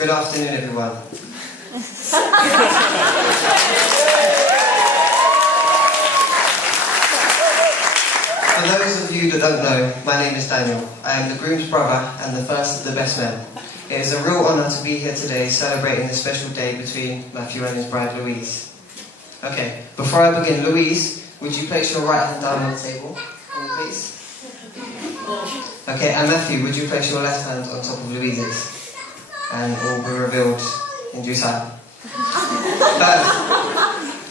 Good afternoon, everyone. For those of you that don't know, my name is Daniel. I am the groom's brother and the first of the best men. It is a real honour to be here today celebrating this special day between Matthew and his bride Louise. Okay, before I begin, Louise, would you place your right hand down on the table, please? Okay, and Matthew, would you place your left hand on top of Louise's? And all will be revealed in due time. First,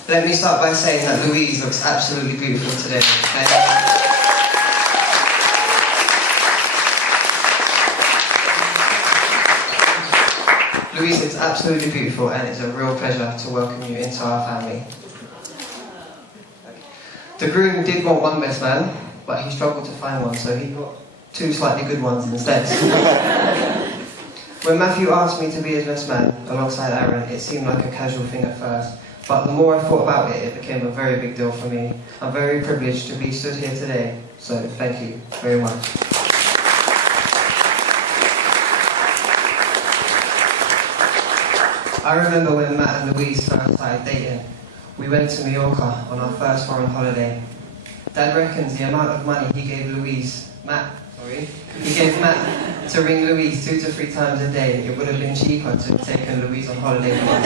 let me start by saying that Louise looks absolutely beautiful today. Louise looks absolutely beautiful, and it's a real pleasure to welcome you into our family. The groom did want one best man, but he struggled to find one, so he got two slightly good ones instead. When Matthew asked me to be his best man alongside Aaron, it seemed like a casual thing at first, but the more I thought about it, it became a very big deal for me. I'm very privileged to be stood here today, so thank you very much. I remember when Matt and Louise first started dating. We went to Mallorca on our first foreign holiday. Dad reckons the amount of money he gave Matt to ring Louise 2 to 3 times a day, it would have been cheaper to have taken Louise on holiday with us.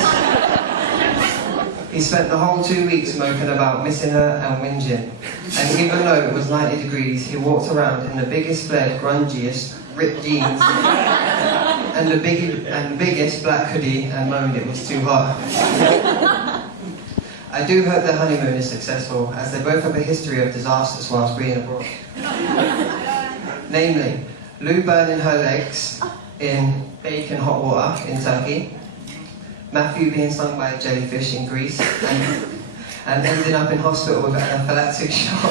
He spent the whole 2 weeks moping about missing her and whinging. And even though it was 90 degrees, he walked around in the biggest flared, grungiest, ripped jeans and the biggest black hoodie and moaned it was too hot. I do hope their honeymoon is successful, as they both have a history of disasters whilst being abroad. Namely, Lou burning her legs in baking hot water in Turkey, Matthew being stung by a jellyfish in Greece, and ending up in hospital with an anaphylactic shock.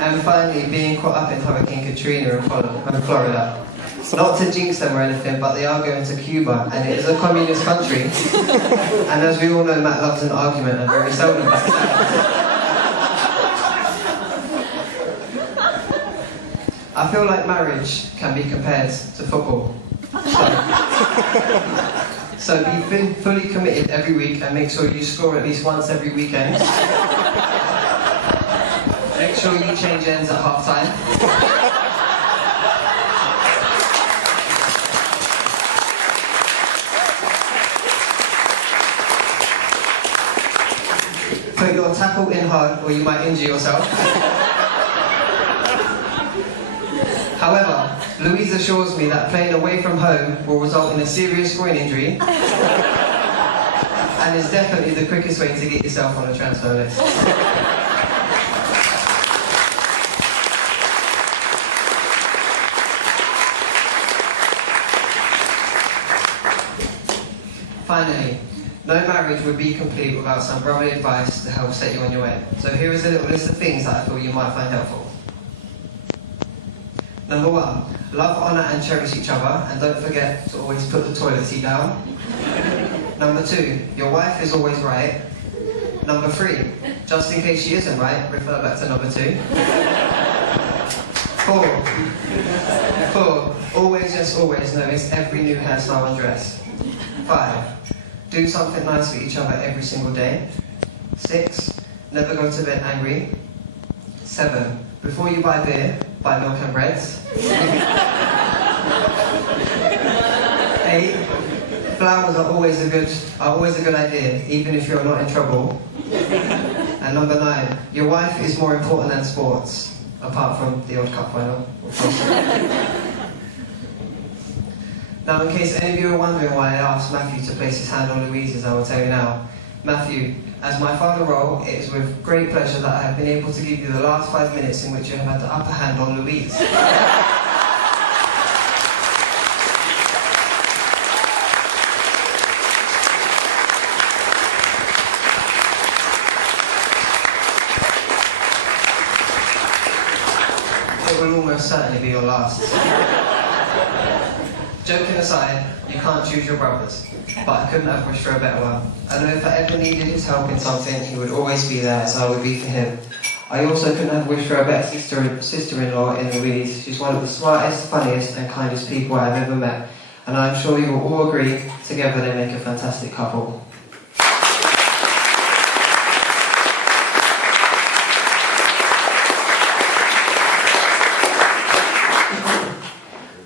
And finally, being caught up in Hurricane Katrina in Florida. Not to jinx them or anything, but they are going to Cuba, and it is a communist country. And as we all know, Matt loves an argument and very seldom backs down. I feel like marriage can be compared to football. So be fully committed every week and make sure you score at least once every weekend. Make sure you change ends at half time. Put your tackle in hard or you might injure yourself. However, Louise assures me that playing away from home will result in a serious groin injury and is definitely the quickest way to get yourself on a transfer list. Finally, no marriage would be complete without some brotherly advice to help set you on your way. So here is a little list of things that I feel you might find helpful. Number 1, love, honour and cherish each other, and don't forget to always put the toilet seat down. Number 2, your wife is always right. Number 3, just in case she isn't right, refer back to number 2. 4, always, just always notice every new hairstyle and dress. 5, do something nice for each other every single day. 6, never go to bed angry. 7, before you buy beer, buy milk and breads. 8, flowers are always a good idea, even if you're not in trouble. And number 9, your wife is more important than sports, apart from the odd cup final. Now, in case any of you are wondering why I asked Matthew to place his hand on Louise's, I will tell you now. Matthew, as my father role, it is with great pleasure that I have been able to give you the last 5 minutes in which you have had the upper hand on Louise. It will almost certainly be your last. Joking aside, you can't choose your brothers, but I couldn't have wished for a better one. I know if I ever needed his help in something, he would always be there, as I would be for him. I also couldn't have wished for a better sister-in-law in Louise. She's one of the smartest, funniest and kindest people I've ever met. and I'm sure you will all agree, together they make a fantastic couple.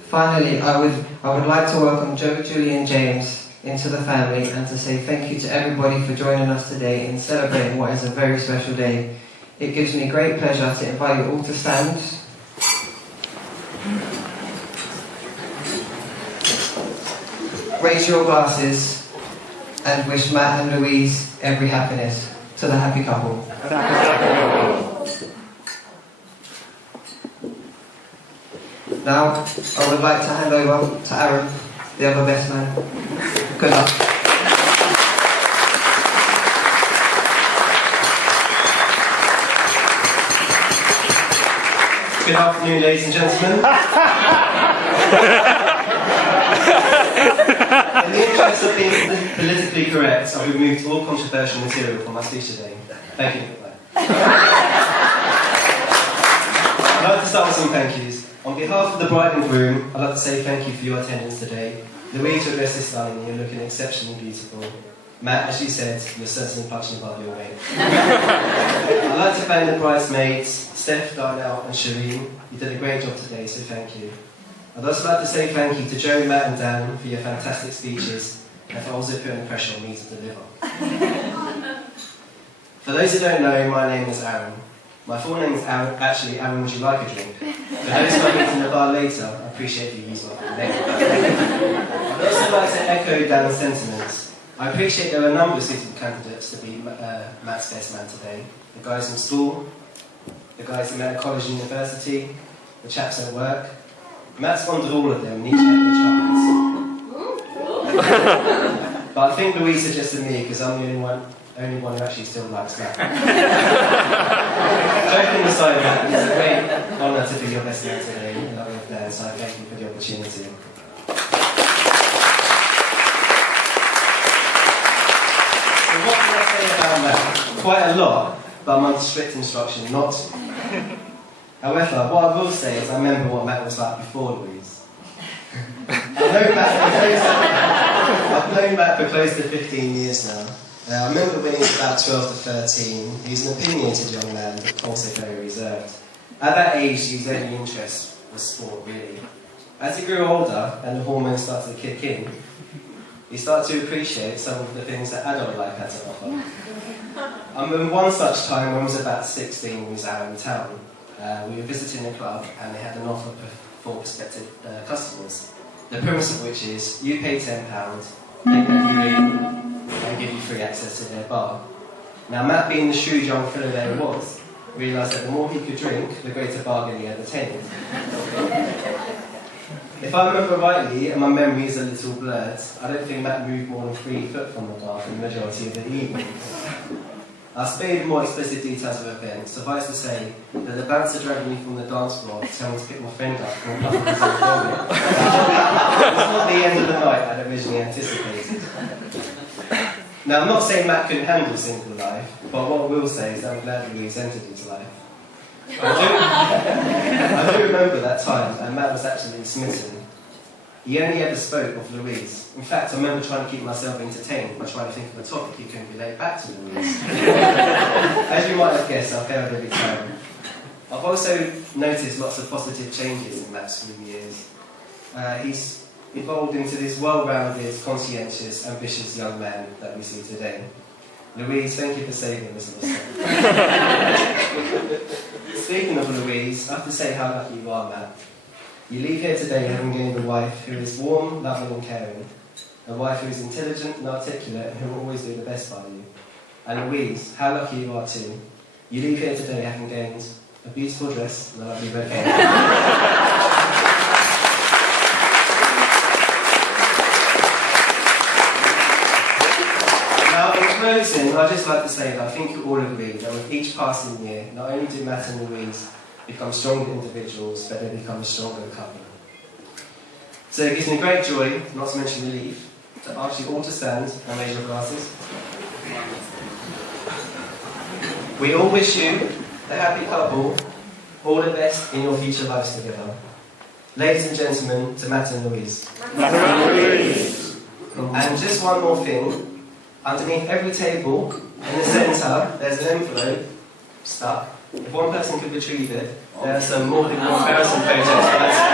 Finally, I would like to welcome Joe, Julie and James into the family and to say thank you to everybody for joining us today in celebrating what is a very special day. It gives me great pleasure to invite you all to stand. Raise your glasses and wish Matt and Louise every happiness. To the happy couple. Now, I would like to hand over to Aaron, the other best man. Good luck. Good afternoon, ladies and gentlemen. In the interest of being politically correct, I've removed all controversial material from my speech today. Thank you for that. I'd like to start with some thank yous. On behalf of the bride and groom, I'd like to say thank you for your attendance today. Louise, your dress is stunning, you're looking exceptionally beautiful. Matt, as you said, you're certainly punching above your weight. I'd like to thank the bridesmaids, Steph, Darnell and Shireen. You did a great job today, so thank you. I'd also like to say thank you to Joe, Matt and Dan for your fantastic speeches and for also putting pressure on me to deliver. For those who don't know, my name is Aaron. My full name is Aaron. Actually, Aaron, would you like a drink? For those who are meeting in the bar later, I appreciate if you use my full name. I'd also like to echo Dan's sentiments. I appreciate there are a number of suitable candidates to be Matt's best man today. The guys from school, the guys who met at college and university, the chaps at work. Matt's fond of all of them, and each have their chocolates. But I think Louise suggested me because I'm the only one who actually still likes Matt. Joking aside, Matt, it's a great honour to be your best man today, along with Dan, so I thank you for the opportunity. So what can I say about Matt? Quite a lot, but I'm under strict instruction not to. However, what I will say is I remember what Matt was like before Louise. I've known Matt for close to 15 years now. I remember when he was about 12 to 13, he was an opinionated young man, but also very reserved. At that age, his only interest was sport, really. As he grew older and the hormones started to kick in, he started to appreciate some of the things that adult life had to offer. I remember one such time when I was about 16, we was out in town. We were visiting a club and they had an offer for prospective customers. The premise of which is, you pay £10, they let you in, and give you free access to their bar. Now Matt, being the shrewd young fellow there he was, realised that the more he could drink, the greater bargain he had attained. If I remember rightly, and my memory is a little blurred, I don't think Matt moved more than 3 foot from the bar for the majority of the evening. I'll spare you the more explicit details of the event. Suffice to say that the bouncer dragged me from the dance floor to tell me to pick my friend up from a puff of his own vomit. It's not the end of the night I'd originally anticipated. Now, I'm not saying Matt couldn't handle single life, but what I will say is that I'm glad Louise entered his life. I do remember that time, and Matt was actually smitten. He only ever spoke of Louise. In fact, I remember trying to keep myself entertained by trying to think of a topic he couldn't relate back to Louise. As you might have guessed, I failed every time. I've also noticed lots of positive changes in Matt's few years. He's evolved into this well-rounded, conscientious, ambitious young man that we see today. Louise, thank you for saving this little son. Speaking of Louise, I have to say how lucky you are, Matt. You leave here today having gained a wife who is warm, loving and caring, a wife who is intelligent and articulate and who will always do the best by you. And Louise, how lucky you are too. You leave here today having gained a beautiful dress and a lovely red hair. Now, in closing, I'd just like to say that I think you all agree that with each passing year, not only do Matt and Louise become stronger individuals, but they become a stronger couple. So it gives me great joy, not to mention relief, to ask you all to stand and raise your glasses. We all wish you, the happy couple, all the best in your future lives together. Ladies and gentlemen, to Matt and Louise. And just one more thing, underneath every table, in the centre, there's an envelope stuck. If one person could retrieve it, there are some more comparison projects.